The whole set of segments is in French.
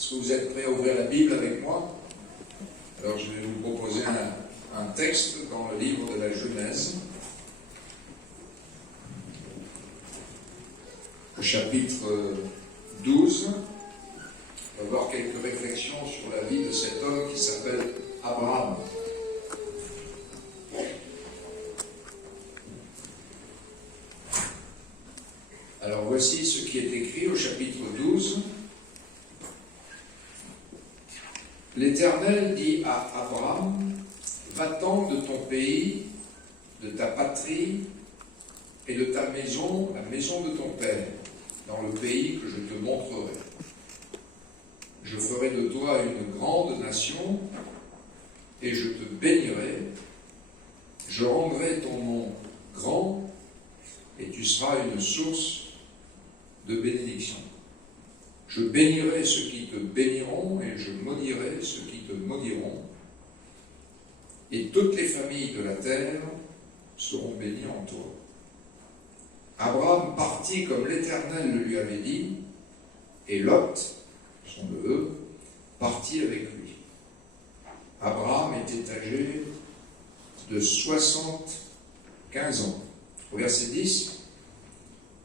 Est-ce que vous êtes prêts à ouvrir la Bible avec moi? Alors je vais vous proposer un texte dans le livre de la Genèse, au chapitre 12. On va voir quelques réflexions sur la vie de cet homme qui s'appelle Abraham. Alors voici ce qui est écrit au chapitre 12. L'Éternel dit à Abraham, va-t'en de ton pays, de ta patrie et de ta maison, la maison de ton père, dans le pays que je te montrerai. Je ferai de toi une grande nation et je te bénirai. Je rendrai ton nom grand et tu seras une source de bénédiction. Je bénirai ceux qui te béniront et je maudirai ceux qui te maudiront. Et toutes les familles de la terre seront bénies en toi. Abraham partit comme l'Éternel le lui avait dit, et Lot, son neveu, partit avec lui. Abraham était âgé de 75 ans. Au verset 10,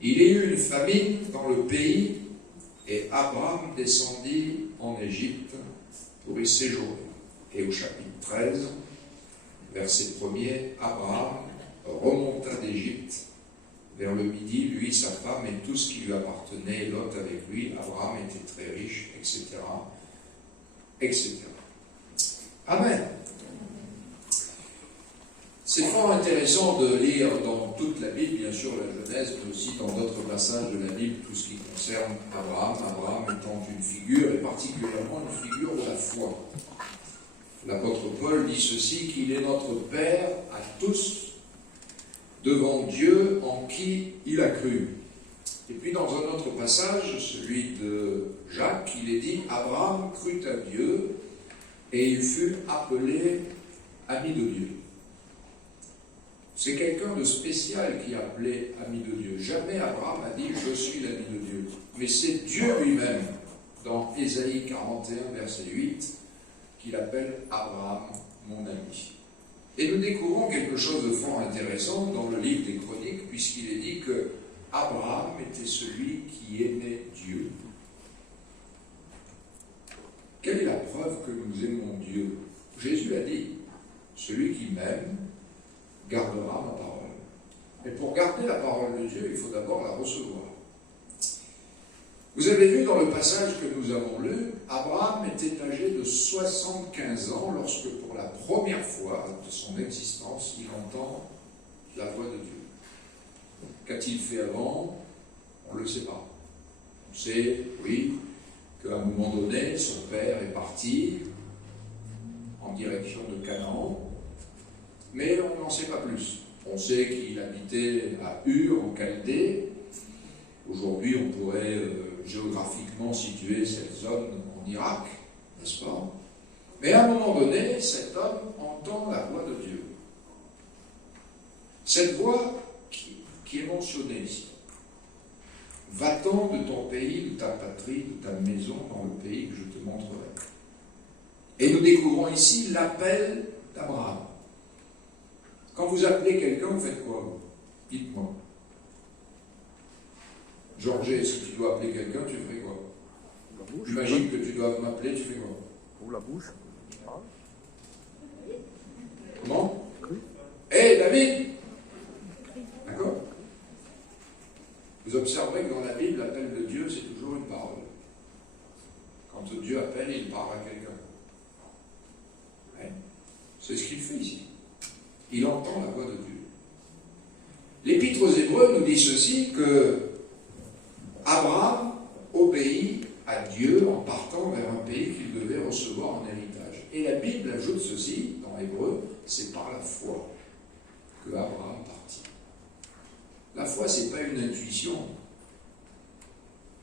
il y eut une famine dans le pays, et Abraham descendit en Égypte pour y séjourner. Et au chapitre 13, verset 1er, Abraham remonta d'Égypte vers le midi, lui, sa femme et tout ce qui lui appartenait, Lot avec lui. Abraham était très riche, etc., etc. Amen. C'est fort intéressant de lire dans toute la Bible, bien sûr la Genèse, mais aussi dans d'autres passages de la Bible, tout ce qui concerne Abraham. Abraham étant une figure, et particulièrement une figure de la foi. L'apôtre Paul dit ceci, qu'il est notre Père à tous, devant Dieu en qui il a cru. Et puis dans un autre passage, celui de Jacques, il est dit, Abraham crut à Dieu, et il fut appelé ami de Dieu. C'est quelqu'un de spécial qui est appelé ami de Dieu. Jamais Abraham a dit « je suis l'ami de Dieu ». Mais c'est Dieu lui-même, dans Ésaïe 41, verset 8, qu'il appelle Abraham, mon ami. Et nous découvrons quelque chose de fort intéressant dans le livre des Chroniques, puisqu'il est dit que Abraham était celui qui aimait Dieu. Quelle est la preuve que nous aimons Dieu? Jésus a dit « celui qui m'aime gardera ma parole ». Mais pour garder la parole de Dieu, il faut d'abord la recevoir. Vous avez vu dans le passage que nous avons lu, Abraham était âgé de 75 ans lorsque pour la première fois de son existence, il entend la voix de Dieu. Qu'a-t-il fait avant? On ne le sait pas. On sait, oui, qu'à un moment donné, son père est parti en direction de Canaan, mais on n'en sait pas plus. On sait qu'il habitait à Ur, en Chaldée. Aujourd'hui, on pourrait géographiquement situer cette zone en Irak, n'est-ce pas? Mais à un moment donné, cet homme entend la voix de Dieu. Cette voix qui est mentionnée ici. Va-t'en de ton pays, de ta patrie, de ta maison, dans le pays que je te montrerai. Et nous découvrons ici l'appel d'Abraham. Quand vous appelez quelqu'un, vous faites quoi? Dites-moi. Georges, est-ce que tu dois appeler quelqu'un, tu ferais quoi? J'imagine que tu dois m'appeler, tu fais quoi? Ouvre la bouche. Ah. Comment? Hé, David! D'accord? Vous observerez que dans la Bible, l'appel de Dieu, c'est toujours une parole. Quand Dieu appelle, il parle à quelqu'un. Ouais. C'est ce qu'il fait ici. Il entend la voix de Dieu. L'Épître aux Hébreux nous dit ceci, que Abraham obéit à Dieu en partant vers un pays qu'il devait recevoir en héritage. Et la Bible ajoute ceci, dans Hébreux, c'est par la foi que Abraham partit. La foi, ce n'est pas une intuition.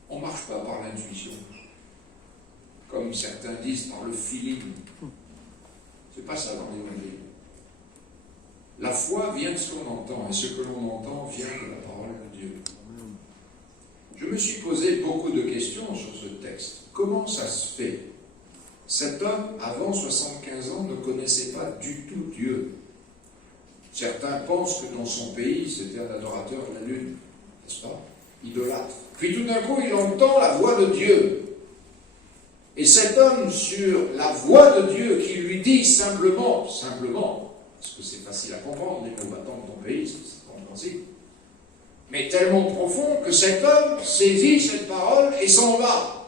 On ne marche pas par l'intuition. Comme certains disent, par le feeling. Ce n'est pas ça dans l'Évangile. La foi vient de ce qu'on entend, et ce que l'on entend vient de la parole de Dieu. Je me suis posé beaucoup de questions sur ce texte. Comment ça se fait Cet homme, avant 75 ans, ne connaissait pas du tout Dieu. Certains pensent que dans son pays, c'était un adorateur de la lune, n'est-ce pas? Idolâtre. Puis tout d'un coup, il entend la voix de Dieu. Et cet homme, sur la voix de Dieu, qui lui dit simplement, parce que c'est facile à comprendre, les mots battants de ton pays, c'est compréhensible, mais tellement profond que cet homme saisit cette parole et s'en va.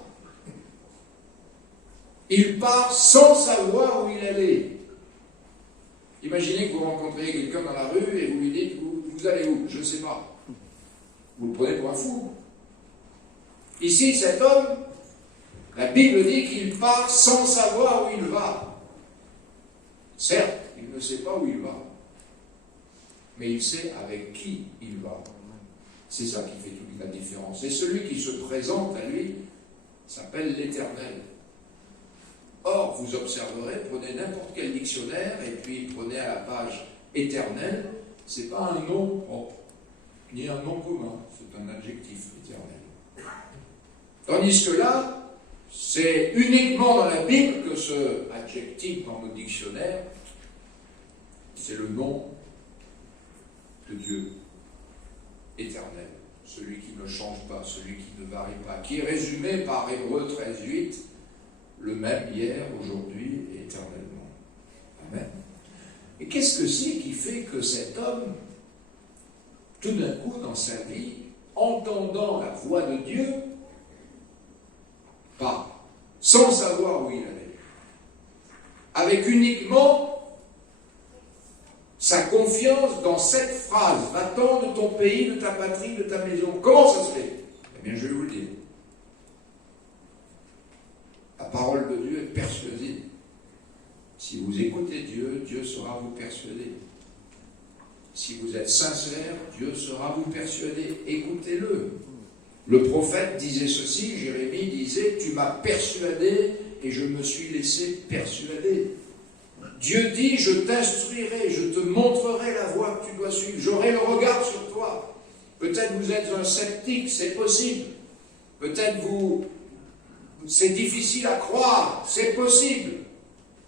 Il part sans savoir où il allait. Imaginez que vous rencontriez quelqu'un dans la rue et vous lui dites, vous allez où? Je ne sais pas. Vous le prenez pour un fou. Ici, cet homme, la Bible dit qu'il part sans savoir où il va. Certes, il ne sait pas où il va, mais il sait avec qui il va. C'est ça qui fait toute la différence. Et celui qui se présente à lui s'appelle l'Éternel. Or, vous observerez, prenez n'importe quel dictionnaire et puis prenez à la page éternel, ce n'est pas un nom propre, ni un nom commun, c'est un adjectif éternel. Tandis que là, c'est uniquement dans la Bible que ce adjectif dans nos dictionnaires, c'est le nom de Dieu, éternel, celui qui ne change pas, celui qui ne varie pas, qui est résumé par Hébreux 13:8, le même hier, aujourd'hui et éternellement. Amen. Et qu'est-ce que c'est qui fait que cet homme, tout d'un coup dans sa vie, entendant la voix de Dieu, part, sans savoir où il allait, avec uniquement sa confiance dans cette phrase, va-t'en de ton pays, de ta patrie, de ta maison. Comment ça se fait? Eh bien, je vais vous le dire. La parole de Dieu est persuasive. Si vous écoutez Dieu, Dieu saura vous persuader. Si vous êtes sincère, Dieu saura vous persuader. Écoutez-le. Le prophète disait ceci, Jérémie disait, tu m'as persuadé et je me suis laissé persuader. Dieu dit, je t'instruirai, je te montrerai la voie que tu dois suivre, j'aurai le regard sur toi. Peut-être vous êtes un sceptique, c'est possible. Peut-être c'est difficile à croire, c'est possible.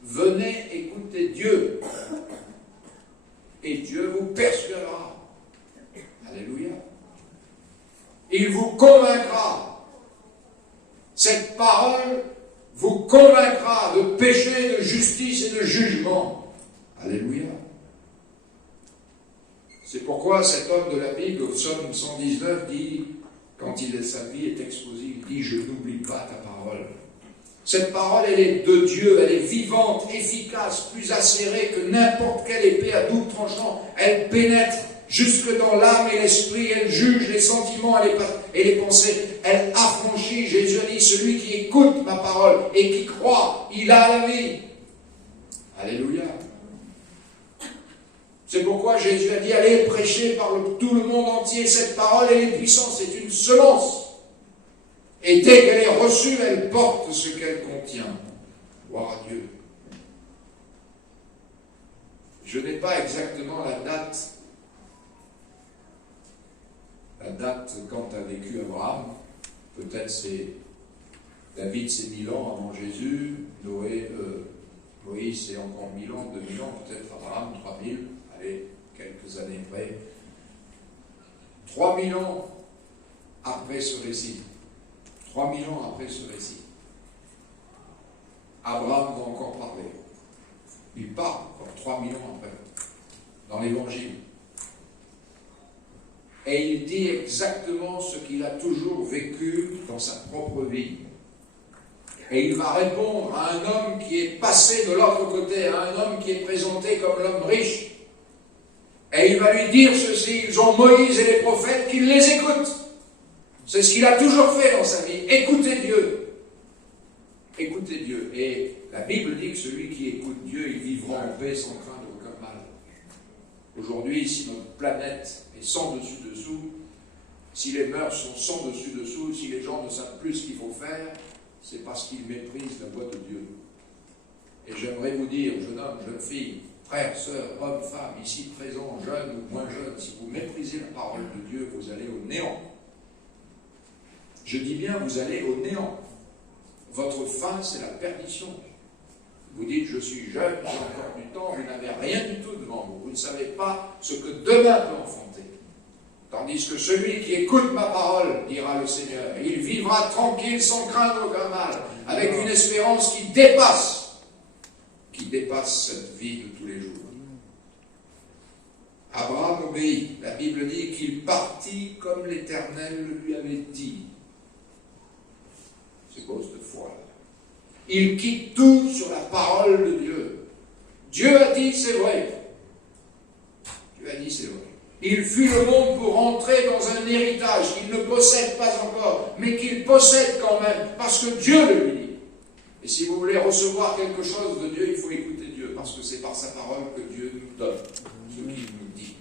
Venez écouter Dieu. Et Dieu vous persuadera. Alléluia. Il vous convaincra. Cette parole vous convaincra de péché, de justice et de jugement. Alléluia. C'est pourquoi cet homme de la Bible, au psaume 119, dit, quand sa vie est exposée, il dit, je n'oublie pas ta parole. Cette parole, elle est de Dieu, elle est vivante, efficace, plus acérée que n'importe quelle épée à double tranchant. Elle pénètre jusque dans l'âme et l'esprit, elle juge les sentiments et les pensées. Elle affranchit, Jésus a dit, celui qui écoute ma parole et qui croit, il a la vie. Alléluia. C'est pourquoi Jésus a dit, allez prêcher par tout le monde entier. Cette parole, elle est puissante, c'est une semence. Et dès qu'elle est reçue, elle porte ce qu'elle contient. Gloire à Dieu. Je n'ai pas exactement la date quand a vécu Abraham. Peut-être c'est David, c'est 1000 ans avant Jésus. Moïse, c'est encore 1000 ans, 2000 ans, peut-être Abraham, 3000. Allez, quelques années près. 3000 ans après ce récit. 3000 ans après ce récit. Abraham va encore parler. Il parle encore 3000 ans après, dans l'Évangile. Et il dit exactement ce qu'il a toujours vécu dans sa propre vie. Et il va répondre à un homme qui est passé de l'autre côté, à un homme qui est présenté comme l'homme riche. Et il va lui dire ceci, ils ont Moïse et les prophètes, qu'il les écoute. C'est ce qu'il a toujours fait dans sa vie. Écoutez Dieu. Écoutez Dieu. Et la Bible dit que celui qui écoute Dieu, il vivra en paix sans craindre aucun mal. Aujourd'hui, si notre planète est sans dessus-dessous, si les mœurs sont sans dessus-dessous, si les gens ne savent plus ce qu'il faut faire, c'est parce qu'ils méprisent la voix de Dieu. Et j'aimerais vous dire, jeune homme, jeune fille, frères, sœurs, hommes, femmes, ici présents, jeunes ou moins jeunes, si vous méprisez la parole de Dieu, vous allez au néant. Je dis bien, vous allez au néant. Votre fin, c'est la perdition. Vous dites, je suis jeune, j'ai encore du temps, vous n'avez rien du tout devant vous. Vous ne savez pas ce que demain peut enfanter. Tandis que celui qui écoute ma parole, dira le Seigneur, il vivra tranquille sans craindre aucun mal, avec une espérance qui dépasse cette vie de tous les jours. Abraham obéit. La Bible dit qu'il partit comme l'Éternel lui avait dit. C'est beau cette foi-là. Il quitte tout sur la parole de Dieu. Dieu a dit, c'est vrai. Dieu a dit, c'est vrai. Il fuit le monde pour entrer dans un héritage qu'il ne possède pas encore, mais qu'il possède quand même, parce que Dieu le lui dit. Et si vous voulez recevoir quelque chose de Dieu, il faut écouter Dieu, parce que c'est par sa parole que Dieu nous donne ce qu'il nous dit.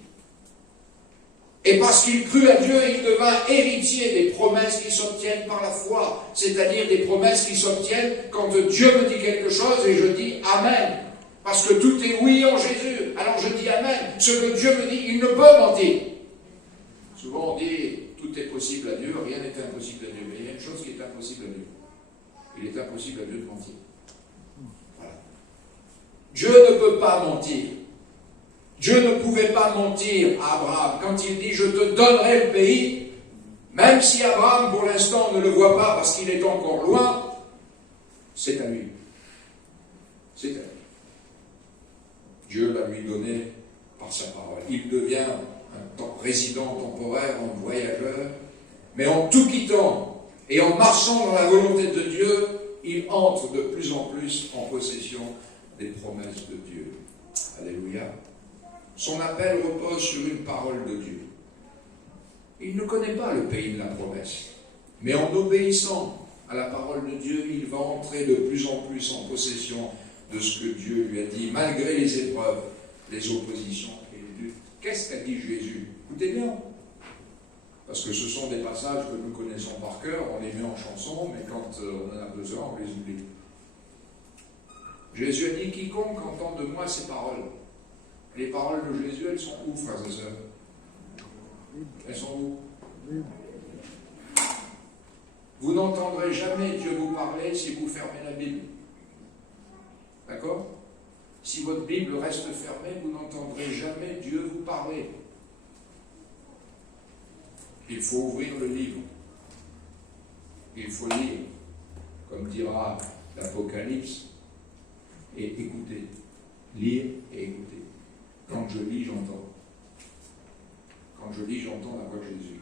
Et parce qu'il crut à Dieu, il devint héritier des promesses qui s'obtiennent par la foi, c'est-à-dire des promesses qui s'obtiennent quand Dieu me dit quelque chose et je dis Amen. Parce que tout est oui en Jésus. Alors je dis Amen. Ce que Dieu me dit, il ne peut mentir. Souvent on dit, tout est possible à Dieu, rien n'est impossible à Dieu. Mais il y a une chose qui est impossible à Dieu. Il est impossible à Dieu de mentir. Voilà. Dieu ne peut pas mentir. Dieu ne pouvait pas mentir à Abraham. Quand il dit, je te donnerai le pays, même si Abraham, pour l'instant, ne le voit pas parce qu'il est encore loin, c'est à lui. C'est à lui. Dieu l'a lui donné par sa parole. Il devient un résident temporaire, un voyageur, mais en tout quittant et en marchant dans la volonté de Dieu, il entre de plus en plus en possession des promesses de Dieu. Alléluia. Son appel repose sur une parole de Dieu. Il ne connaît pas le pays de la promesse, mais en obéissant à la parole de Dieu, il va entrer de plus en plus en possession de ce que Dieu lui a dit, malgré les épreuves, les oppositions et les luttes. Qu'est-ce qu'a dit Jésus? Écoutez bien, parce que ce sont des passages que nous connaissons par cœur, on les met en chanson, mais quand on en a besoin, on les oublie. Jésus a dit, quiconque entend de moi ces paroles. Les paroles de Jésus, elles sont où, frères et sœurs? Elles sont où? Vous n'entendrez jamais Dieu vous parler si vous fermez la Bible. D'accord? Si votre Bible reste fermée, vous n'entendrez jamais Dieu vous parler. Il faut ouvrir le livre. Il faut lire, comme dira l'Apocalypse, et écouter. Lire et écouter. Quand je lis, j'entends. Quand je lis, j'entends la voix de Jésus.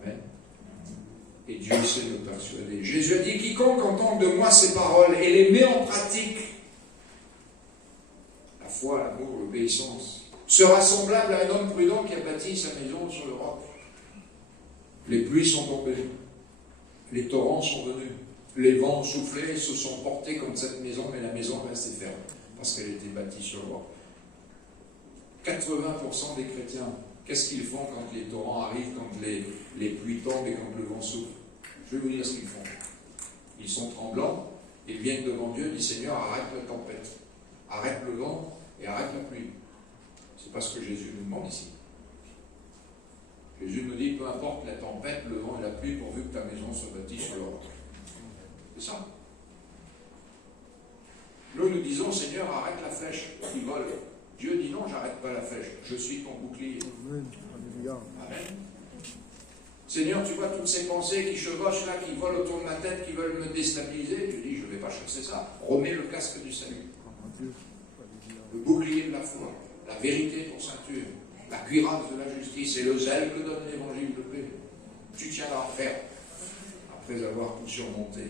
Amen. Et Dieu sait nous persuader. Jésus a dit, quiconque entend de moi ces paroles et les met en pratique, la foi, l'amour, l'obéissance, sera semblable à un homme prudent qui a bâti sa maison sur le roc. Les pluies sont tombées, les torrents sont venus, les vents ont soufflé, se sont portés contre cette maison, mais la maison restait ferme, parce qu'elle était bâtie sur le roc. 80% des chrétiens, qu'est-ce qu'ils font quand les torrents arrivent, quand les pluies tombent et quand le vent souffle? Je vais vous dire ce qu'ils font. Ils sont tremblants, ils viennent devant Dieu et disent, Seigneur, arrête la tempête, arrête le vent et arrête la pluie. C'est pas ce que Jésus nous demande ici. Jésus nous dit, peu importe la tempête, le vent et la pluie, pourvu que ta maison soit bâtie sur le roc. C'est ça. Nous disons, Seigneur, arrête la flèche qui vole. Dieu dit non, j'arrête pas la flèche, je suis ton bouclier. Amen. Seigneur, tu vois toutes ces pensées qui chevauchent là, qui volent autour de ma tête, qui veulent me déstabiliser. Je dis, je ne vais pas chercher ça. Remets le casque du salut. Le bouclier de la foi, la vérité pour ceinture, la cuirasse de la justice et le zèle que donne l'évangile de paix. Tu tiendras ferme après avoir tout surmonté.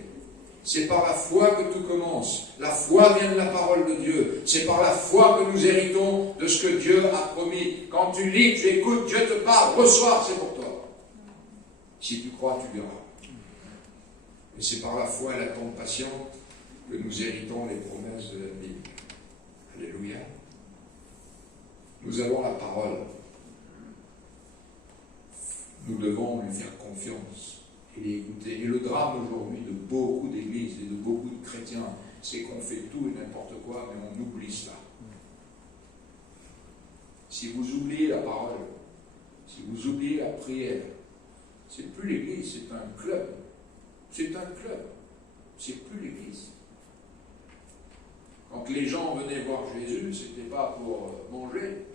C'est par la foi que tout commence. La foi vient de la parole de Dieu. C'est par la foi que nous héritons de ce que Dieu a promis. Quand tu lis, tu écoutes, Dieu te parle, reçois, c'est pour toi. Si tu crois, tu verras. Et c'est par la foi et l'attente patiente que nous héritons les promesses de la Bible. Alléluia. Nous avons la parole. Nous devons lui faire confiance. Et écouter. Et le drame aujourd'hui de beaucoup d'églises et de beaucoup de chrétiens, c'est qu'on fait tout et n'importe quoi, mais on oublie cela. Si vous oubliez la parole, si vous oubliez la prière, c'est plus l'église, c'est un club. C'est un club. C'est plus l'église. les gens venaient voir Jésus, c'était pas pour manger,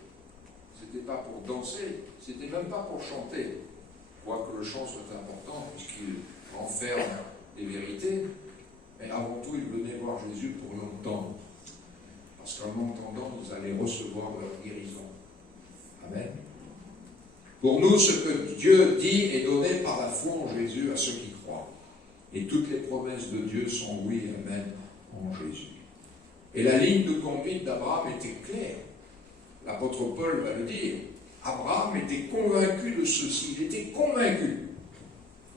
c'était pas pour danser, c'était même pas pour chanter. Quoique le chant soit important, puisqu'il renferme des vérités, mais avant tout, ils venaient voir Jésus pour l'entendre. Parce qu'en l'entendant, vous allez recevoir leur guérison. Amen. Pour nous, ce que Dieu dit est donné par la foi en Jésus à ceux qui croient. Et toutes les promesses de Dieu sont oui et amen en Jésus. Et la ligne de conduite d'Abraham était claire. L'apôtre Paul va le dire. Abraham était convaincu de ceci. Il était convaincu.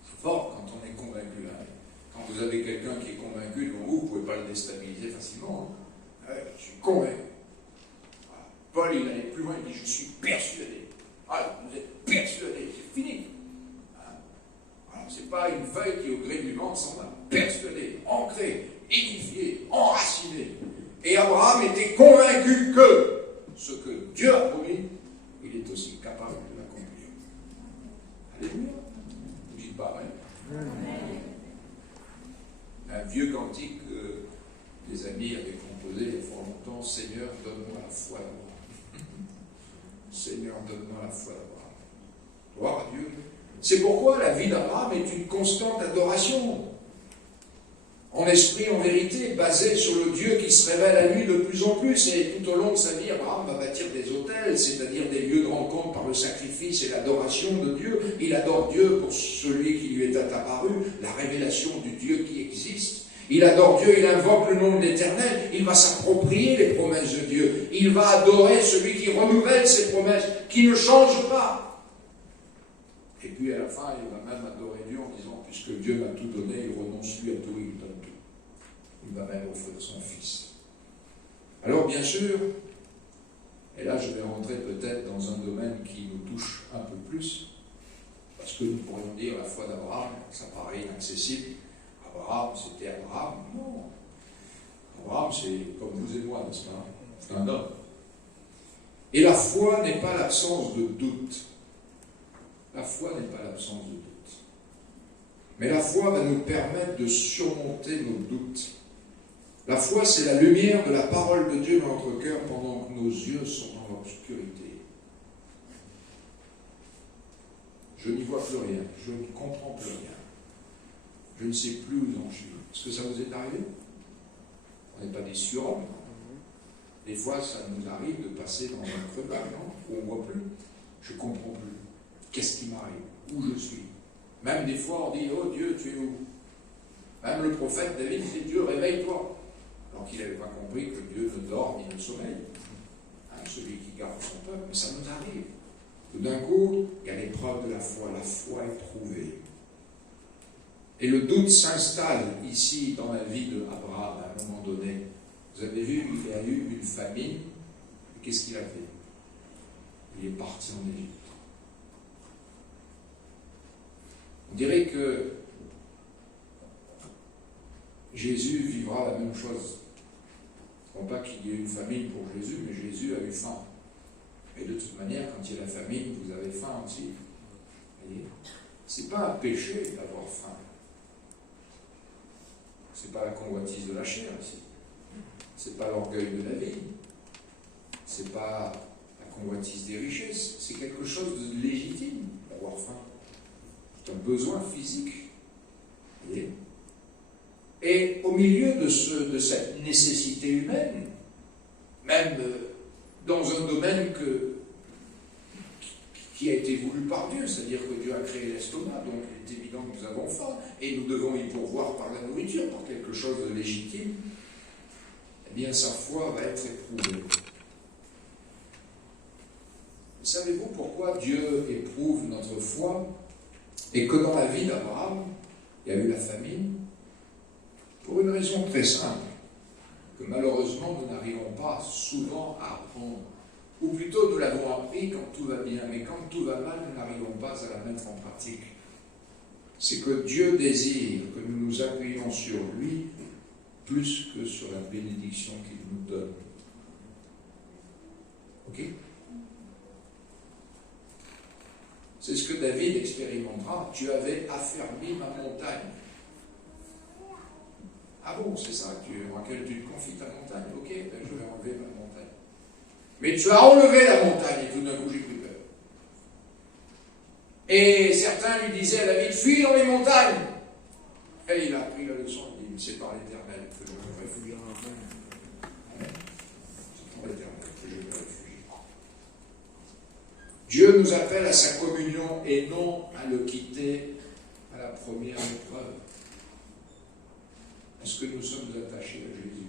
C'est fort quand on est convaincu. Hein. Quand vous avez quelqu'un qui est convaincu comme vous ne pouvez pas le déstabiliser facilement. Hein. Je suis convaincu. Voilà. Paul, il allait plus loin, il dit, je suis persuadé. Ah, vous êtes persuadé, c'est fini. Ce n'est pas une feuille qui, au gré du vent, s'en va. Persuadé, ancré, édifié, enraciné. Et Abraham était convaincu que ce que Dieu a promis, il est aussi capable de l'accomplir. Alléluia. Vous dites pas, hein? Un vieux cantique que des amis avaient composé il y a fort longtemps, Seigneur, donne-moi la foi d'Abraham. Seigneur, donne-moi la foi d'Abraham. Gloire à Dieu. C'est pourquoi la vie d'Abraham est une constante adoration. En esprit, en vérité, basée sur le Dieu qui se révèle à lui de plus en plus. Et tout au long de sa vie, Abraham va bâtir des autels, c'est-à-dire des lieux de rencontre par le sacrifice et l'adoration de Dieu. Il adore Dieu pour celui qui lui est apparu, la révélation du Dieu qui existe. Il adore Dieu, il invoque le nom de l'Éternel, il va s'approprier les promesses de Dieu. Il va adorer celui qui renouvelle ses promesses, qui ne change pas. Et puis à la fin, il va même adorer Dieu en disant, puisque Dieu m'a tout donné, il renonce lui à tout, il donne tout. Il va même offrir son Fils. Alors bien sûr, et là je vais rentrer peut-être dans un domaine qui nous touche un peu plus, parce que nous pourrions dire la foi d'Abraham, ça paraît inaccessible. Abraham, c'était Abraham. Non. Abraham, c'est comme vous et moi, n'est-ce pas? C'est un homme. Et la foi n'est pas l'absence de doute. La foi n'est pas l'absence de doute. Mais la foi va nous permettre de surmonter nos doutes. La foi, c'est la lumière de la parole de Dieu dans notre cœur pendant que nos yeux sont dans l'obscurité. Je n'y vois plus rien. Je ne comprends plus rien. Je ne sais plus où j'en suis. Est-ce que ça vous est arrivé? On n'est pas des surhommes. Des fois, ça nous arrive de passer dans un creux de vague, non? Où on ne voit plus. Je ne comprends plus. Qu'est-ce qui m'arrive? Où je suis? Même des fois, on dit, oh Dieu, tu es où? Même le prophète David dit, Dieu, réveille-toi. Alors qu'il n'avait pas compris que Dieu ne dort ni ne sommeille. Hein, celui qui garde son peuple. Mais ça nous arrive. Tout d'un coup, il y a l'épreuve de la foi. La foi est prouvée. Et le doute s'installe ici dans la vie d'Abraham à un moment donné. Vous avez vu, il a eu une famine. Et qu'est-ce qu'il a fait? Il est parti en Égypte. On dirait que Jésus vivra la même chose. Je ne crois pas qu'il y ait eu une famine pour Jésus, mais Jésus a eu faim. Et de toute manière, quand il y a la famine, vous avez faim aussi. Vous voyez? Ce n'est pas un péché d'avoir faim. Ce n'est pas la convoitise de la chair ici. Ce n'est pas l'orgueil de la vie. Ce n'est pas la convoitise des richesses. C'est quelque chose de légitime d'avoir faim. C'est un besoin physique. Vous voyez? Et au milieu de cette nécessité humaine, même dans un domaine qui a été voulu par Dieu, c'est-à-dire que Dieu a créé l'estomac, donc il est évident que nous avons faim, et nous devons y pourvoir par la nourriture, par quelque chose de légitime, eh bien sa foi va être éprouvée. Savez-vous pourquoi Dieu éprouve notre foi, et que dans la vie d'Abraham, il y a eu la famine? Pour une raison très simple, que malheureusement nous n'arrivons pas souvent à apprendre. Ou plutôt nous l'avons appris quand tout va bien, mais quand tout va mal, nous n'arrivons pas à la mettre en pratique. C'est que Dieu désire que nous nous appuyions sur lui plus que sur la bénédiction qu'il nous donne. Ok? C'est ce que David expérimentera. Tu avais affermi ma montagne. Ah bon, c'est ça en laquelle tu te confies ta montagne? Ok, ben je vais enlever ma montagne. Mais tu as enlevé la montagne et tout d'un coup j'ai plus peur. Et certains lui disaient à David, fuis dans les montagnes. Et il a appris la leçon, il dit, c'est par l'Éternel que je me réfugie. C'est par l'Éternel que je me réfugie. Dieu nous appelle à sa communion et non à le quitter à la première épreuve. Est-ce que nous sommes attachés à Jésus?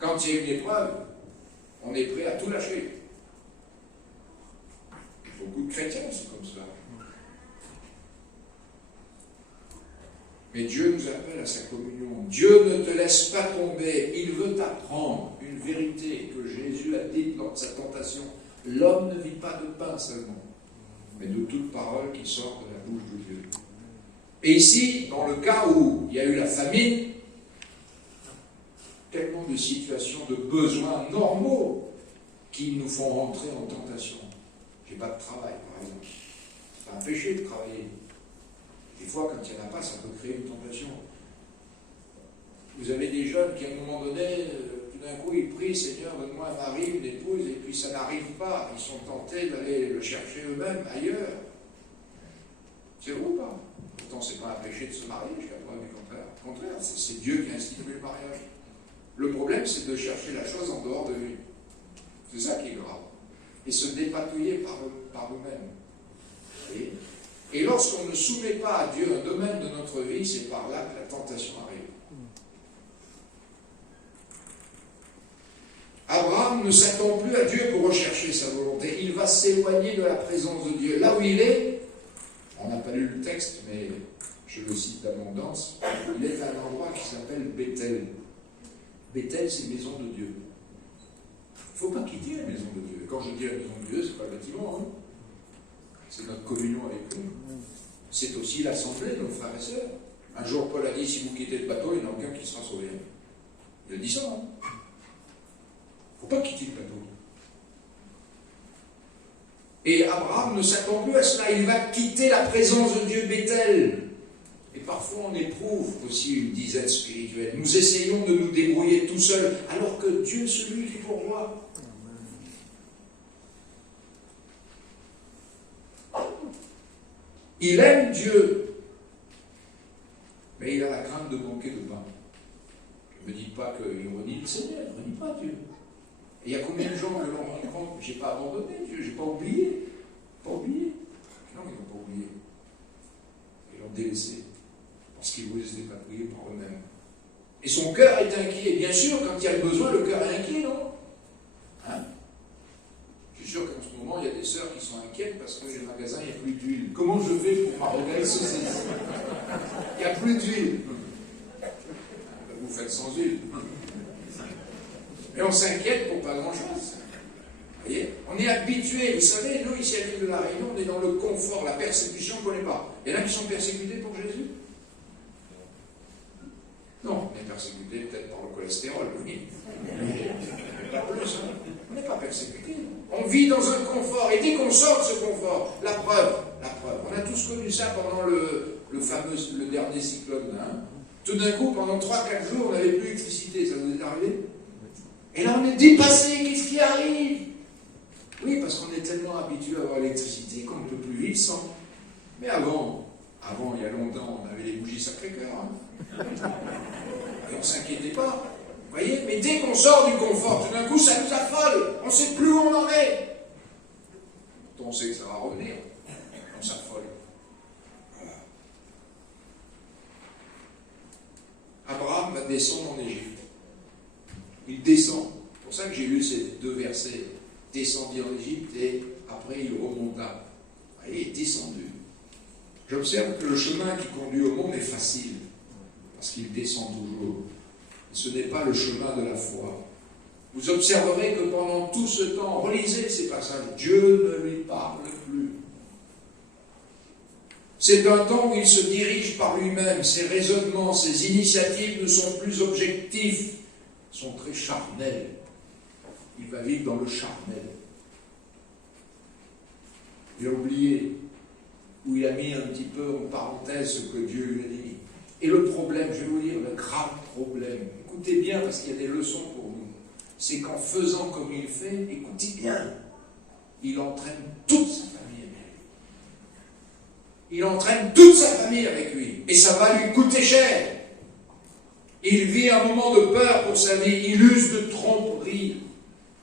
Quand il y a une épreuve, on est prêt à tout lâcher. Beaucoup de chrétiens, c'est comme ça. Mais Dieu nous appelle à sa communion. Dieu ne te laisse pas tomber. Il veut t'apprendre une vérité que Jésus a dite lors de sa tentation. L'homme ne vit pas de pain seulement, mais de toute parole qui sort de la bouche de Dieu. Et ici, dans le cas où il y a eu la famine, tellement de situations, de besoins normaux qui nous font rentrer en tentation. J'ai pas de travail, par exemple. C'est un péché de travailler. Des fois, quand il n'y en a pas, ça peut créer une tentation. Vous avez des jeunes qui, à un moment donné, tout d'un coup, ils prient, Seigneur, donne-moi un mari, une épouse, et puis ça n'arrive pas. Ils sont tentés d'aller le chercher eux-mêmes ailleurs. C'est vrai ou pas? Pourtant, ce n'est pas un péché de se marier, jusqu'à preuve du contraire. Au contraire, c'est Dieu qui a institué le mariage. Le problème, c'est de chercher la chose en dehors de lui. C'est ça qui est grave. Et se dépatouiller par nous-mêmes. Et lorsqu'on ne soumet pas à Dieu un domaine de notre vie, c'est par là que la tentation arrive. Abraham ne s'attend plus à Dieu pour rechercher sa volonté. Il va s'éloigner de la présence de Dieu. Là où il est, on n'a pas lu le texte, mais je le cite d'abondance, il est à un endroit qui s'appelle Bethel. Bethel, c'est maison de Dieu. Il ne faut pas quitter la maison de Dieu. Quand je dis la maison de Dieu, ce n'est pas le bâtiment, hein. C'est notre communion avec lui. C'est aussi l'assemblée de nos frères et sœurs. Un jour, Paul a dit, si vous quittez le bateau, il n'y en a aucun qui sera sauvé. Il a dit ça, hein. Il ne faut pas quitter le bateau. Et Abraham ne s'attend plus à cela. Il va quitter la présence de Dieu, Bethel. Et parfois, on éprouve aussi une disette spirituelle. Nous essayons de nous débrouiller tout seuls, alors que Dieu, celui qui pourvoit. Il aime Dieu, mais il a la crainte de manquer de pain. Ne me dites pas qu'il renie le Seigneur, il ne renie pas Dieu. Et il y a combien de gens que l'on rencontre, je n'ai pas abandonné Dieu, je n'ai pas oublié. Pas oublié. Non, ils n'ont pas oublié. Ils l'ont délaissé, parce qu'ils voulaient se dépatouiller par eux-mêmes. Et son cœur est inquiet. Bien sûr, quand il y a le besoin, le cœur est inquiet, non? Hein? Je suis sûr qu'en ce moment, il y a des sœurs qui sont inquiètes parce que les magasins, il n'y a plus d'huile. Comment je fais pour m'arranger saucisse? Il n'y a plus d'huile. Vous faites sans huile. Mais on s'inquiète pour pas grand-chose. Vous voyez? On est habitué. Vous savez, nous, ici à l'île de la Réunion, on est dans le confort. La persécution, on ne connaît pas. Il y en a qui sont persécutés pour Jésus? Non, on est persécuté peut-être par le cholestérol, oui. Pas plus, hein. On n'est pas persécuté. On vit dans un confort. Et dès qu'on sort de ce confort, la preuve. On a tous connu ça pendant le dernier cyclone. Hein. Tout d'un coup, pendant 3-4 jours, on n'avait plus d'électricité. Ça vous est arrivé? Et là, on est dépassé. Qu'est-ce qui arrive? Oui, parce qu'on est tellement habitué à avoir l'électricité qu'on ne peut plus vivre sans. Mais avant, il y a longtemps, on avait les bougies Sacré-Cœur. Hein. Et on ne s'inquiétait pas. Vous voyez? Mais dès qu'on sort du confort, tout d'un coup, ça nous affole. On ne sait plus où on en est. Pourtant, on sait que ça va revenir. On s'affole. Voilà. Abraham va descendre en Égypte. Il descend. C'est pour ça que j'ai lu ces 2 versets. Descendit en Égypte et après il remonta. Il est descendu. J'observe que le chemin qui conduit au monde est facile. Parce qu'il descend toujours. Ce n'est pas le chemin de la foi. Vous observerez que pendant tout ce temps, relisez ces passages, Dieu ne lui parle plus. C'est un temps où il se dirige par lui-même. Ses raisonnements, ses initiatives ne sont plus objectifs, sont très charnels. Il va vivre dans le charnel. Il a oublié, ou il a mis un petit peu en parenthèse ce que Dieu lui a dit. Et le problème, je vais vous dire, le grave problème, écoutez bien parce qu'il y a des leçons pour nous, c'est qu'en faisant comme il fait, écoutez bien, il entraîne toute sa famille avec lui. Il entraîne toute sa famille avec lui. Et ça va lui coûter cher. Il vit un moment de peur pour sa vie. Il use de tromperie.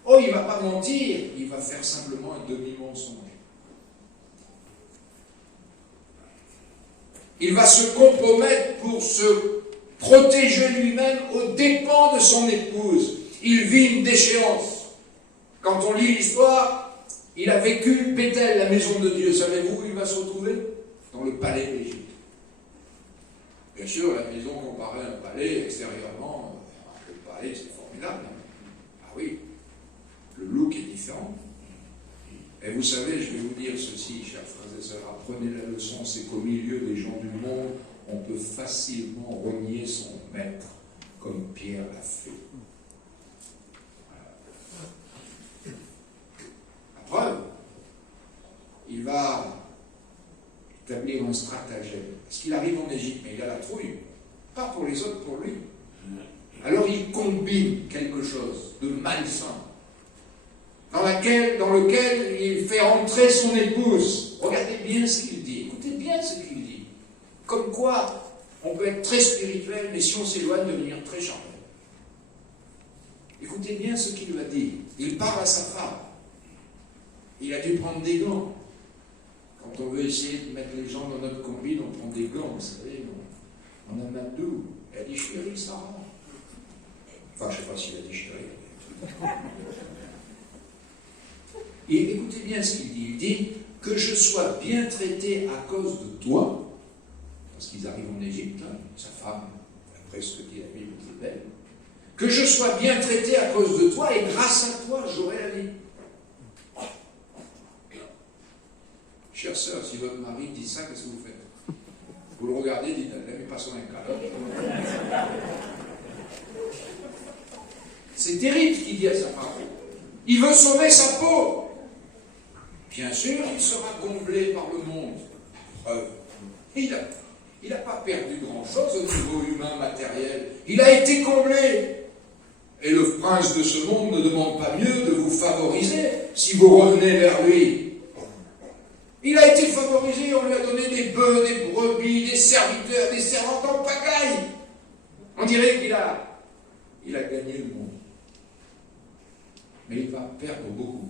Oh, il ne va pas mentir. Il va faire simplement un demi-mensonge. Il va se compromettre pour se protéger lui-même aux dépens de son épouse. Il vit une déchéance. Quand on lit l'histoire, il a vécu Bethel, la maison de Dieu. Savez-vous où il va se retrouver? Dans le palais d'Égypte. Bien sûr, la maison comparée à un palais, extérieurement, le palais c'est formidable. Ah oui, le look est différent. Et vous savez, je vais vous dire ceci, chers frères et sœurs, apprenez la leçon, c'est qu'au milieu des gens du monde, on peut facilement renier son maître, comme Pierre l'a fait. La preuve, il va établir un stratagème. Parce qu'il arrive en Égypte, mais il a la trouille. Pas pour les autres, pour lui. Alors il combine quelque chose de malsain, dans lequel il fait entrer son épouse. Regardez bien ce qu'il dit. Écoutez bien ce qu'il dit. Comme quoi, on peut être très spirituel, mais si on s'éloigne, devenir très charnel. Écoutez bien ce qu'il lui a dit. Il parle à sa femme. Il a dû prendre des gants. Quand on veut essayer de mettre les gens dans notre combine, on prend des gants, vous savez, on a mal d'où. Elle a dit chérie, Sarah. Enfin, je ne sais pas s'il a dit chérie. Et écoutez bien ce qu'il dit. Il dit que je sois bien traité à cause de toi, parce qu'ils arrivent en Égypte, hein, sa femme, après ce que dit la Bible, c'est belle, que je sois bien traité à cause de toi, et grâce à toi, j'aurai la vie. Chère sœur, si votre mari dit ça, qu'est-ce que vous faites? Vous le regardez, dites, mais passons un câlin. C'est terrible ce qu'il dit à sa femme. Il veut sauver sa peau. Bien sûr, il sera comblé par le monde. Preuve. Il n'a pas perdu grand-chose au niveau humain, matériel. Il a été comblé. Et le prince de ce monde ne demande pas mieux de vous favoriser si vous revenez vers lui. Il a été favorisé, on lui a donné des bœufs, des brebis, des serviteurs, des servantes en pagaille. On dirait qu'il a gagné le monde. Mais il va perdre beaucoup.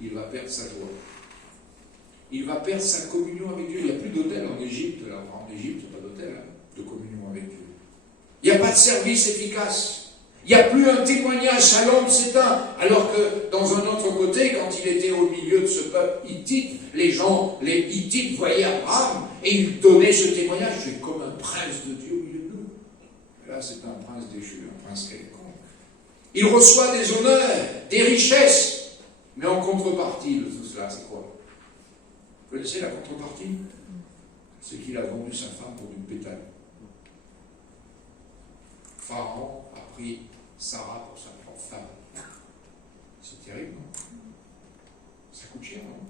Il va perdre sa joie. Il va perdre sa communion avec Dieu. Il n'y a plus d'hôtel en Égypte. Alors, en Égypte, il n'y a pas d'hôtel, de communion avec Dieu. Il n'y a pas de service efficace. Il n'y a plus un témoignage, sa lampe s'éteint. Alors que, dans un autre côté, quand il était au milieu de ce peuple hittite, les Hittites voyaient Abraham et ils donnaient ce témoignage. Tu es comme un prince de Dieu au milieu de nous. Et là, c'est un prince déchu, un prince quelconque. Il reçoit des honneurs, des richesses. Mais en contrepartie de tout cela, c'est quoi? Vous connaissez la contrepartie? C'est qu'il a vendu sa femme pour du bétail. Pharaon a pris Sarah pour sa propre femme. C'est terrible, non? Ça coûte cher, non?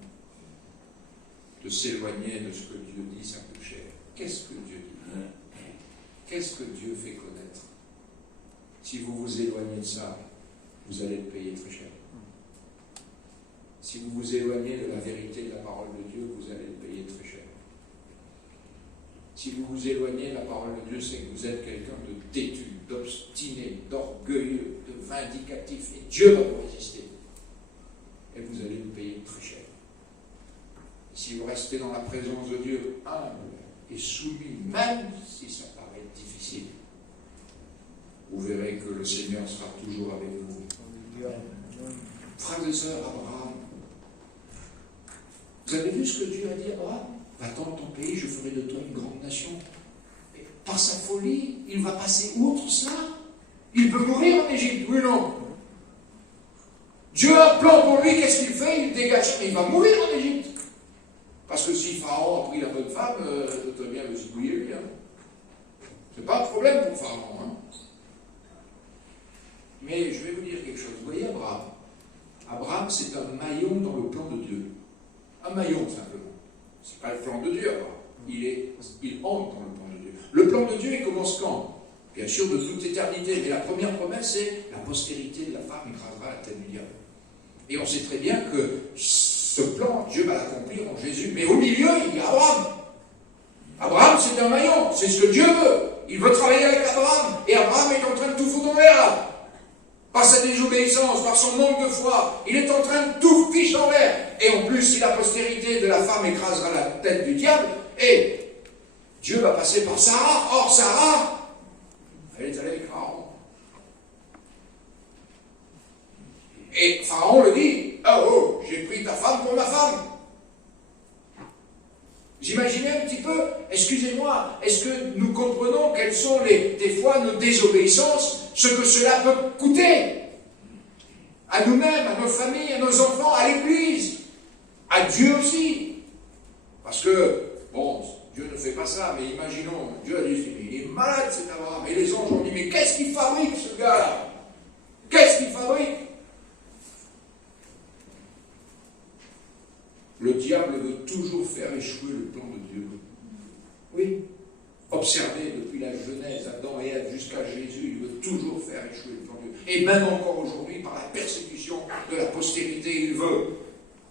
De s'éloigner de ce que Dieu dit, ça coûte cher. Qu'est-ce que Dieu dit? Qu'est-ce que Dieu fait connaître? Si vous vous éloignez de ça, vous allez le payer très cher. Si vous vous éloignez de la vérité de la parole de Dieu, vous allez le payer très cher. Si vous vous éloignez de la parole de Dieu, c'est que vous êtes quelqu'un de têtu, d'obstiné, d'orgueilleux, de vindicatif. Et Dieu va vous résister. Et vous allez le payer très cher. Et si vous restez dans la présence de Dieu humble et soumis, même si ça paraît difficile, vous verrez que le Seigneur sera toujours avec vous. Frères et sœurs, Abraham, vous avez vu ce que Dieu a dit à Abraham? Va-t'en de ton pays, je ferai de toi une grande nation. Et par sa folie, il va passer outre cela. Il peut mourir en Égypte, oui ou non? Dieu a un plan pour lui, qu'est-ce qu'il fait? Il dégage, mais il va mourir en Égypte. Parce que si Pharaon a pris la bonne femme, il doit bien le zigouiller lui. Hein. C'est pas un problème pour Pharaon. Hein. Mais je vais vous dire quelque chose. Vous voyez Abraham? Abraham, c'est un maillon dans le plan de Dieu. Un maillon, simplement. Ce n'est pas le plan de Dieu, Abraham. Il entre dans le plan de Dieu. Le plan de Dieu, il commence quand? Bien sûr, de toute éternité. Mais la première promesse, c'est la postérité de la femme écrasera la tête du diable. Et on sait très bien que ce plan, Dieu va l'accomplir en Jésus. Mais au milieu, il y a Abraham. Abraham, c'est un maillon. C'est ce que Dieu veut. Il veut travailler avec Abraham. Et Abraham est en train de tout foutre en l'air. Par sa désobéissance, par son manque de foi, il est en train de tout ficher en l'air. Et en plus, si la postérité de la femme écrasera la tête du diable, et Dieu va passer par Sarah. Or, Sarah, elle est allée avec Pharaon. Et Pharaon le dit, oh, j'ai pris ta femme pour ma femme. Vous imaginez un petit peu, excusez-moi, est-ce que nous comprenons quelles sont des fois nos désobéissances, ce que cela peut coûter à nous-mêmes, à nos familles, à nos enfants, à l'Église, à Dieu aussi. Parce que, bon, Dieu ne fait pas ça, mais imaginons, Dieu a dit, il est malade cet Abraham. Et les anges ont dit, mais qu'est-ce qu'il fabrique ce gars-là? Qu'est-ce qu'il fabrique? Le diable veut toujours faire échouer le plan de Dieu. Oui. Observez depuis la Genèse, Adam et Ève jusqu'à Jésus, il veut toujours faire échouer le plan de Dieu. Et même encore aujourd'hui, par la persécution de la postérité, il veut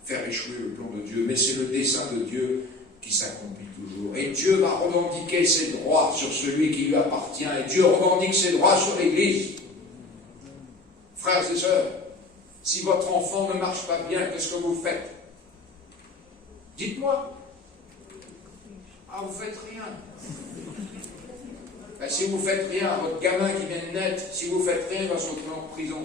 faire échouer le plan de Dieu. Mais c'est le dessein de Dieu qui s'accomplit toujours. Et Dieu va revendiquer ses droits sur celui qui lui appartient. Et Dieu revendique ses droits sur l'Église. Frères et sœurs, si votre enfant ne marche pas bien, qu'est-ce que vous faites? Dites-moi. Ah, vous faites rien. Ben, si vous faites rien, votre gamin qui vient de naître, si vous faites rien, il va se retrouver en prison.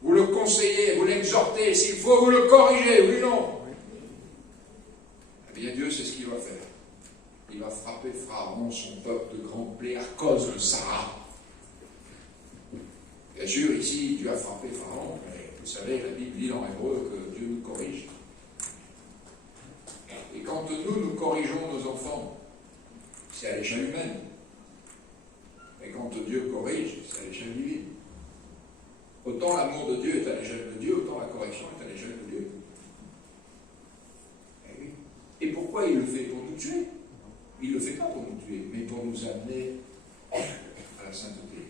Vous le conseillez, vous l'exhortez, s'il faut, vous le corrigez, oui ou non? Eh bien, Dieu sait ce qu'il va faire. Il va frapper Pharaon, son peuple, de grandes plaies à cause de Sarah. Bien sûr, ici, Dieu a frappé Pharaon, mais vous savez, la Bible dit en hébreu que Dieu nous corrige. Et quand nous corrigeons nos enfants, c'est à l'échelle humaine. Et quand Dieu corrige, c'est à l'échelle divine. Autant l'amour de Dieu est à l'échelle de Dieu, autant la correction est à l'échelle de Dieu. Et oui. Et pourquoi il le fait? Pour nous tuer? Il ne le fait pas pour nous tuer, mais pour nous amener à la sainteté.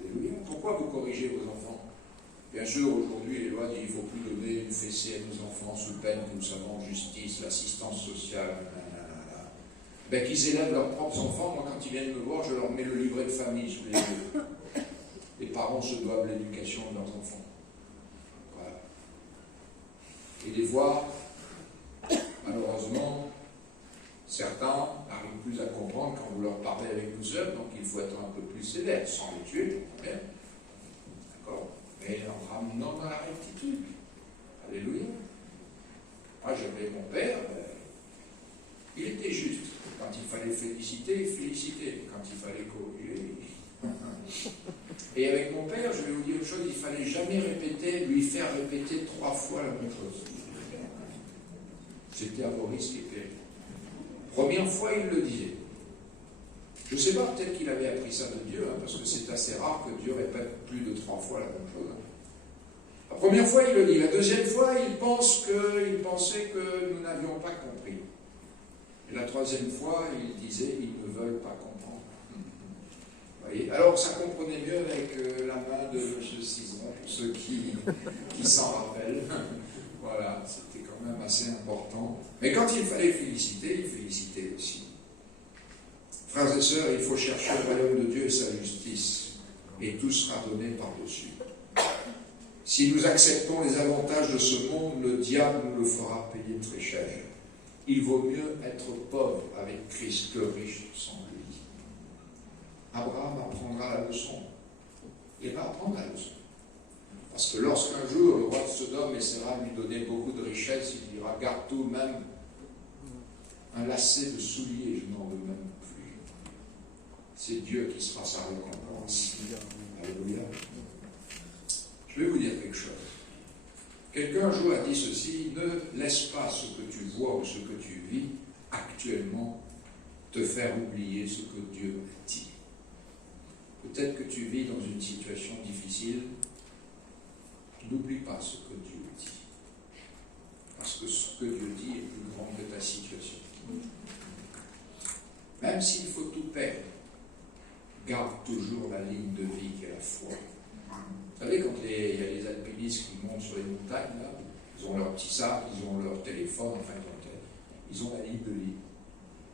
Alléluia. Pourquoi vous corrigez vos enfants? Bien sûr, aujourd'hui, les lois disent qu'il ne faut plus donner une fessée à nos enfants sous peine que nous savons justice, l'assistance sociale, ben, qu'ils élèvent leurs propres enfants. Moi, quand ils viennent me voir, je leur mets le livret de famille sous les yeux. Les parents se doivent l'éducation de leurs enfants. Voilà. Et des fois, malheureusement, certains n'arrivent plus à comprendre quand vous leur parlez avec douceur, donc il faut être un peu plus sévère, sans les tuer, bien. D'accord? Mais en ramenant dans la rectitude. Alléluia. Moi, j'avais mon père, il était juste. Quand il fallait féliciter, il félicitait. Quand il fallait corriger, Et avec mon père, je vais vous dire une chose, il ne fallait jamais répéter, lui faire répéter 3 fois la même chose. C'était à vos risques et périls. Première fois, il le disait. Je ne sais pas, peut-être qu'il avait appris ça de Dieu, parce que c'est assez rare que Dieu répète plus de 3 fois la même chose. La première fois, il le dit. La deuxième fois, il pensait que nous n'avions pas compris. Et la troisième fois, il disait, ils ne veulent pas comprendre. Vous voyez? Alors, ça comprenait mieux avec la main de M. Cizon, pour ceux qui s'en rappellent. Voilà, c'était quand même assez important. Mais quand il fallait féliciter, il félicitait aussi. Frères et sœurs, il faut chercher le royaume de Dieu et sa justice, et tout sera donné par-dessus. Si nous acceptons les avantages de ce monde, le diable nous le fera payer très cher. Il vaut mieux être pauvre avec Christ que riche sans lui. Abraham apprendra la leçon. Il va apprendre la leçon. Parce que lorsqu'un jour le roi de Sodome essaiera de lui donner beaucoup de richesses, il dira, garde tout, même un lacet de souliers, je n'en veux même plus. C'est Dieu qui sera sa récompense. Alléluia. Je vais vous dire quelque chose. Quelqu'un un jour a dit ceci, ne laisse pas ce que tu vois ou ce que tu vis actuellement te faire oublier ce que Dieu a dit. Peut-être que tu vis dans une situation difficile, n'oublie pas ce que Dieu dit. Parce que ce que Dieu dit est plus grand que ta situation. même s'il faut tout perdre, garde toujours la ligne de vie qui est la foi. Vous savez, quand il y a les alpinistes qui montent sur les montagnes, là, ils ont leur petit sac, ils ont leur téléphone, enfin, ils ont la ligne de vie.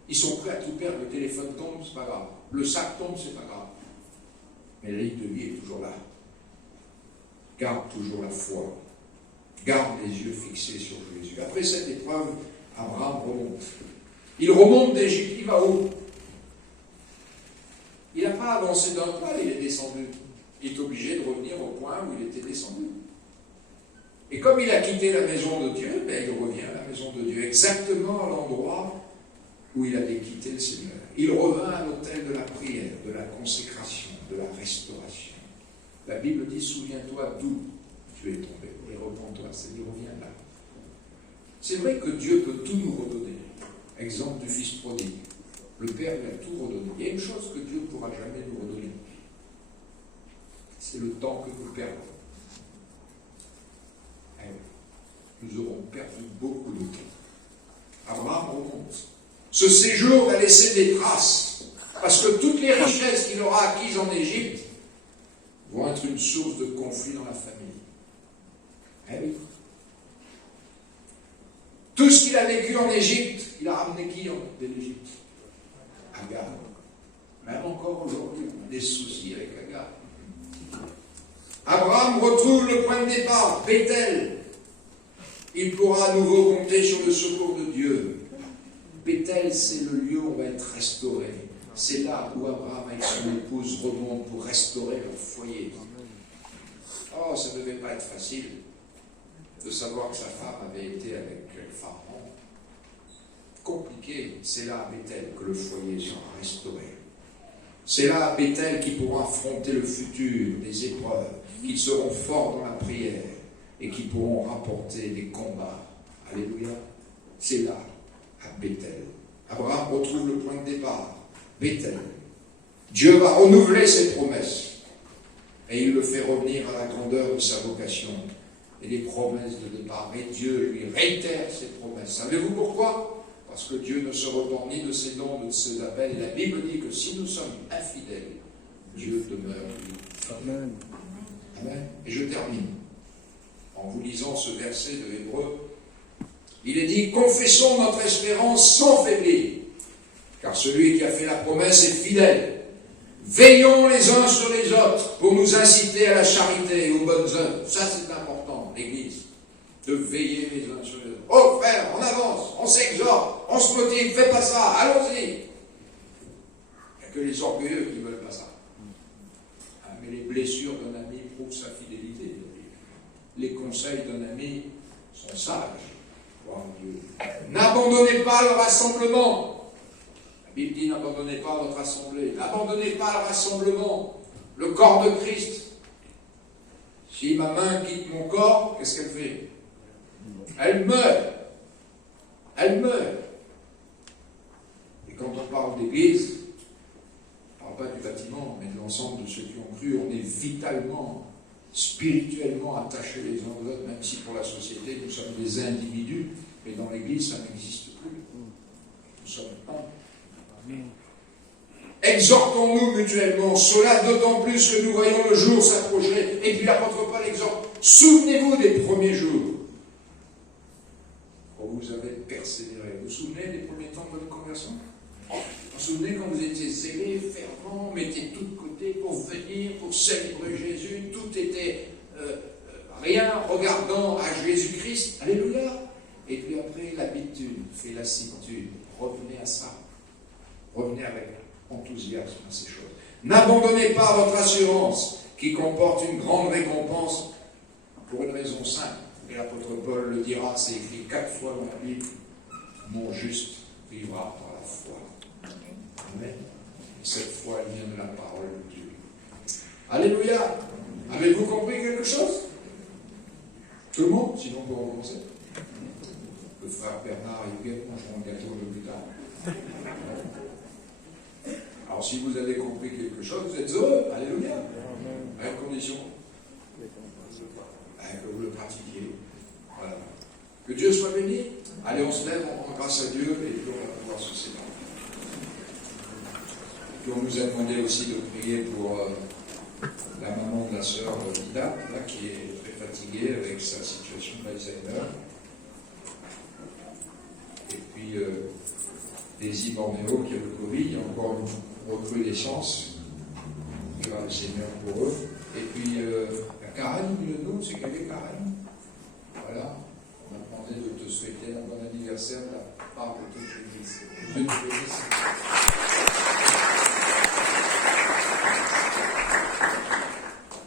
Ils sont prêts à tout perdre. Le téléphone tombe, c'est pas grave. Le sac tombe, c'est pas grave. Mais la ligne de vie est toujours là. Garde toujours la foi. Garde les yeux fixés sur Jésus. Après cette épreuve, Abraham remonte. Il remonte d'Égypte, il va où? Il n'a pas avancé d'un pas, il est descendu. Il est obligé de revenir au point où il était descendu. Et comme il a quitté la maison de Dieu, il revient à la maison de Dieu, exactement à l'endroit où il avait quitté le Seigneur. Il revint à l'autel de la prière, de la consécration, de la restauration. La Bible dit, souviens-toi d'où tu es tombé, et repens-toi, c'est-à-dire reviens là. C'est vrai que Dieu peut tout nous redonner. Exemple du fils prodigue. Le Père lui a tout redonné. Il y a une chose que Dieu ne pourra jamais nous redonner. C'est le temps que nous perdons. Nous aurons perdu beaucoup de temps. Abraham remonte. Ce séjour va laisser des traces, parce que toutes les richesses qu'il aura acquises en Égypte vont être une source de conflit dans la famille. Oui. Tout ce qu'il a vécu en Égypte, il a ramené qui de l'Égypte? Agar. Même encore aujourd'hui, on a des soucis avec Agar. Abraham retrouve le point de départ, Bethel. Il pourra à nouveau compter sur le secours de Dieu. Bethel, c'est le lieu où on va être restauré. C'est là où Abraham et son épouse remontent pour restaurer leur foyer. Oh, ça ne devait pas être facile de savoir que sa femme avait été avec Pharaon. Compliqué, c'est là à Bethel que le foyer sera restauré. C'est là à Bethel qu'ils pourront affronter le futur, des épreuves, qu'ils seront forts dans la prière et qui pourront rapporter des combats. Alléluia. C'est là, à Bethel. Abraham retrouve le point de départ, Bethel. Dieu va renouveler ses promesses et il le fait revenir à la grandeur de sa vocation et des promesses de départ. Et Dieu lui réitère ses promesses. Savez-vous pourquoi? Parce que Dieu ne se repent ni de ses dons, ni de ses appels. Et la Bible dit que si nous sommes infidèles, Dieu demeure lui. Amen. Amen. Et je termine en vous lisant ce verset de Hébreux. Il est dit, confessons notre espérance sans faiblir, car celui qui a fait la promesse est fidèle. Veillons les uns sur les autres pour nous inciter à la charité et aux bonnes œuvres. Ça, c'est important, l'Église, de veiller les uns sur les autres. Oh frère, on avance, on s'exhorte, on se motive, fais pas ça, allons-y. Il n'y a que les orgueilleux qui ne veulent pas ça. Mais les blessures d'un ami prouvent sa fidélité. Les conseils d'un ami sont sages. Oh Dieu. N'abandonnez pas le rassemblement. La Bible dit n'abandonnez pas votre assemblée. N'abandonnez pas le rassemblement. Le corps de Christ. Si ma main quitte mon corps, qu'est-ce qu'elle fait? Elle meurt. Elle meurt. Et quand on parle d'église, on ne parle pas du bâtiment, mais de l'ensemble de ceux qui ont cru, on est vitalement, spirituellement attachés les uns aux autres, même si pour la société, nous sommes des individus, mais dans l'Église, ça n'existe plus. Nous sommes un. Exhortons-nous mutuellement, cela d'autant plus que nous voyons le jour s'approcher. Et puis l'apôtre Paul exhorte, souvenez-vous des premiers jours. Oh, vous avez persévéré. Vous vous souvenez des premiers temps de votre conversion? Vous vous souvenez quand vous étiez zélés, fervents, mettez tout de côté pour venir, pour célébrer Jésus, tout était rien regardant à Jésus-Christ. Alléluia. Et puis après, l'habitude fait lassitude. Revenez à ça. Revenez avec enthousiasme à ces choses. N'abandonnez pas votre assurance qui comporte une grande récompense pour une raison simple. Et l'apôtre Paul le dira, c'est écrit 4 fois dans la Bible, mon juste vivra par la foi. Amen. Et cette foi, elle vient de la parole de Dieu. Alléluia. Avez-vous compris quelque chose? Tout le monde? Sinon, on peut recommencer. Le frère Bernard et Huguette mangeront le gâteau un peu plus tard. Alors, si vous avez compris quelque chose, vous êtes heureux. Alléluia. À une condition. Que vous le pratiquiez. Voilà. Que Dieu soit béni. Allez, on se lève, on rend grâce à Dieu et puis on va pouvoir se séparer. Puis on nous a demandé aussi de prier pour la maman de la sœur Ida, là, qui est très fatiguée avec sa situation d'Alzheimer. Et puis Daisy Bornéo qui a le Covid, il y a encore une recrudescence. Grâce au Seigneur pour eux. Et puis la Karen de nous, c'est qu'elle est Karen. Voilà. On m'a demandé de te souhaiter un bon anniversaire de la part de toute l'Église. Dieu te bénisse.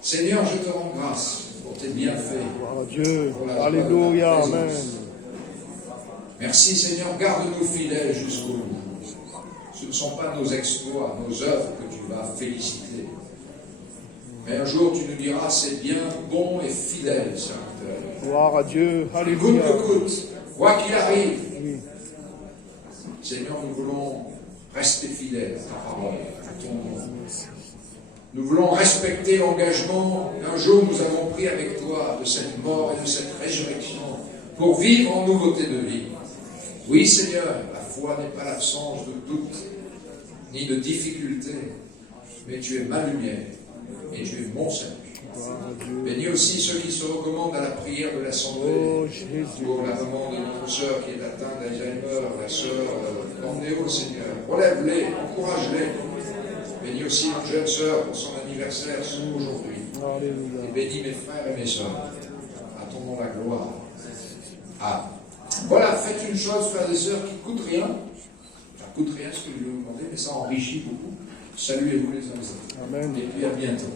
Seigneur, je te rends grâce pour tes bienfaits. Gloire à Dieu. Alléluia. Amen. Merci Seigneur, garde-nous fidèles jusqu'au bout. Ce ne sont pas nos exploits, nos œuvres que tu vas féliciter. Mais un jour tu nous diras, c'est bien, bon et fidèle serviteur. Gloire à Dieu. Coûte Alléluia. que coûte, quoi qu'il arrive. Oui. Seigneur, nous voulons rester fidèles à ta parole, à ton nom. Nous voulons respecter l'engagement qu'un jour nous avons pris avec toi de cette mort et de cette résurrection pour vivre en nouveauté de vie. Oui, Seigneur, la foi n'est pas l'absence de doute ni de difficulté, mais tu es ma lumière et tu es mon salut. Bénis aussi ceux qui se recommandent à la prière de l'Assemblée, Oh Jésus. pour la maman de notre sœur qui est atteinte d'Alzheimer, la sœur Bornéo, Seigneur. Relève-les, encourage-les. Bénis aussi notre jeune sœur pour son anniversaire aujourd'hui. Alléluia. Et bénis mes frères et mes sœurs. À ton nom la gloire. Ah. Voilà, faites une chose, frères et sœurs, qui ne coûte rien. Ça ne coûte rien ce que je vais vous demander, mais ça enrichit beaucoup. Saluez-vous les uns les autres. Amen. Et puis à bientôt.